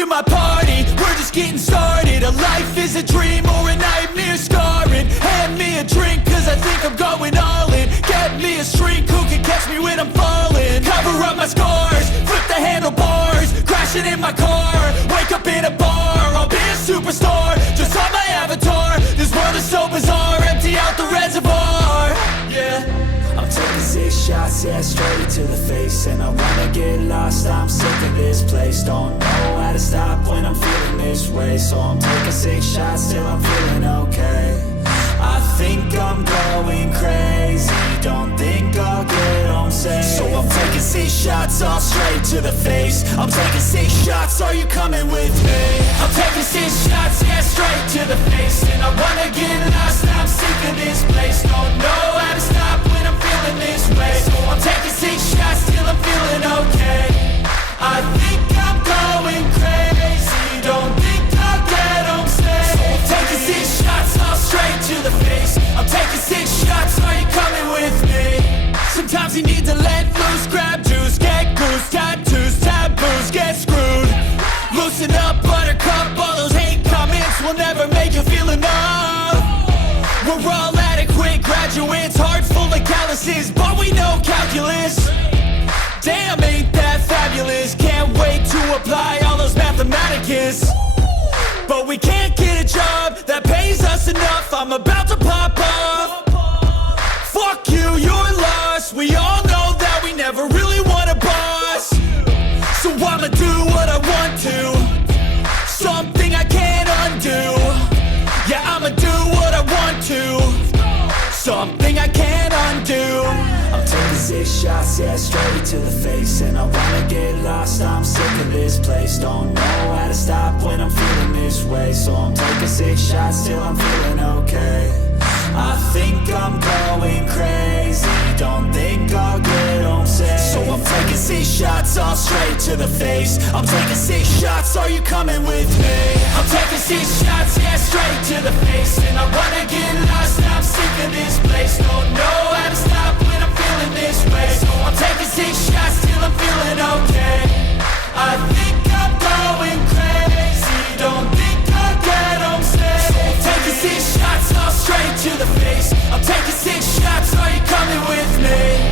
to my party, we're just getting started. A life is a dream or a nightmare scarring. Hand me a drink cause I think I'm going all in. Get me a shrink who can catch me when I'm falling. Cover up my scars, flip the handlebars, crashing in my car. Wake up in a bar, I'll be a superstar, just on my avatar. This world is so bizarre, empty out the reservoir. Yeah, I'm taking 6 shots, yeah, straight to the face. And I wanna get lost, I'm sick of this place. Don't know how to stop when I'm feeling this way. So I'm taking 6 shots till I'm feeling okay. I think I'm going crazy, don't think I'll get home safe. So I'm taking 6 shots, all straight to the face. I'm taking 6 shots, are you coming with me? I'm taking 6 shots, yeah, straight to the face. And I wanna get lost, I'm sick of this place. Don't know how to stop when I'm feeling this way. So I'm taking 6 shots till I'm feeling okay. I think I'm going crazy, don't think I'll get home safe. So I'm taking 6 shots, all straight to the face. I'm taking 6 shots, are you coming with me? Sometimes you need to let loose, grab juice, get goose, tattoos, taboos, get screwed. Loosen up, buttercup, all those hate comments will never make you feel enough. We're all adequate graduates, heart full of calluses, but we know calculus. Damn, ain't that fabulous? Can't wait to apply all those mathematicus. But we can't get a job that pays us enough. I'm about to pop off. Fuck you, you're lost. We all know that we never really want a boss. So I'ma do what I want to, something I can't undo. Yeah, I'ma do what I want to, something I can't undo. I'm taking 6 shots, yeah, straight to the face. And I wanna get lost, I'm sick of this place. Don't know how to stop when I'm feeling this way. So I'm taking 6 shots till I'm feeling okay. I think I'm going crazy, don't think I'll get home safe. So I'm taking 6 shots, all straight to the face. I'm taking 6 shots, are you coming with me? I'm taking 6 shots, yeah, straight to the face. And I wanna get lost, I'm sick of this place. Don't know how to stop when I'm feeling this way. So I'm taking 6 shots till I'm feeling okay. I think I'm going crazy, don't think I'll get home safe. So I'm taking 6 shots, all straight to the face. I'm taking 6 shots, are you coming with me?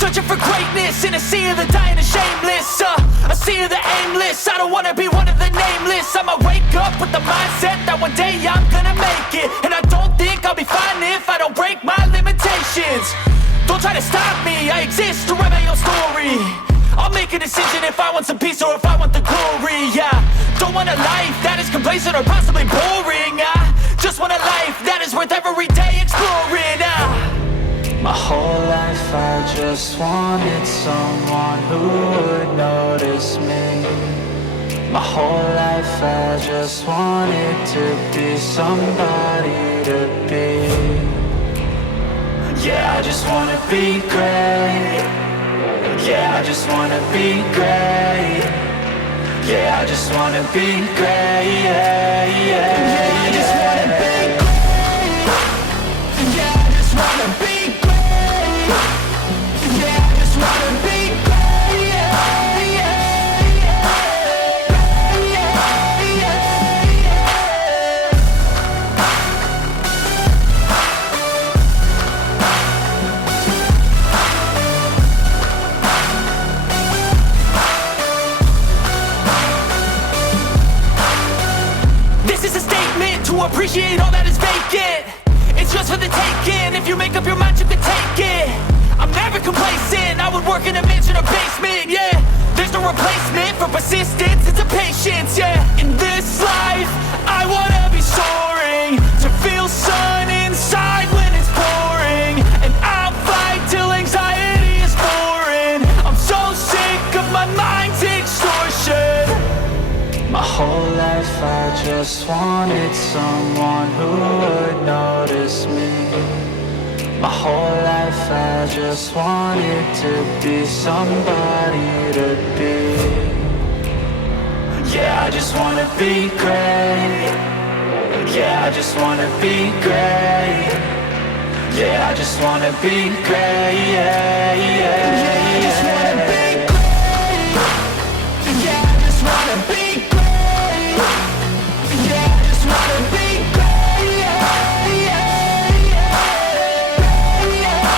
Searching for greatness in a sea of the dying and shameless, a sea of the aimless. I don't wanna be one of the nameless. I'ma wake up with the mindset that one day I'm gonna make it, and I don't think I'll be fine if I don't break my limitations. Don't try to stop me, I exist to write my own story. I'll make a decision if I want some peace or if I want the glory, yeah. Don't want a life that is complacent or possibly boring, just want a life that is worth every day exploring, My whole life I just wanted someone who would notice me. My whole life I just wanted to be somebody to be. Yeah, I just wanna be great. Yeah, I just wanna be great. Yeah, I just wanna be great. Yeah, yeah, yeah, I just wanna be great. Yeah, I just wanna be great. Yeah, I just wanna be great. Yeah, yeah, yeah, yeah, yeah. This is a statement to appreciate all that is vacant. It's just for the taking. If you make up your mind, you can take it. I'm never complacent. I would work in a mansion or basement, yeah. There's no replacement for persistence. It's a patience, yeah. In this life, I wanna be soaring, to feel sun inside when it's pouring, and I'll fight till anxiety is foreign. I'm so sick of my mind's extortion. My whole life I just wanted someone who would notice me. My whole life I just wanted to be somebody to be. Yeah, I just wanna be great. Yeah, I just wanna be great. Yeah, I just wanna be great. Yeah, yeah, yeah, I just wanna be great. Yeah, I just wanna be great. Yeah, I just wanna be great. Yeah, yeah, yeah, yeah,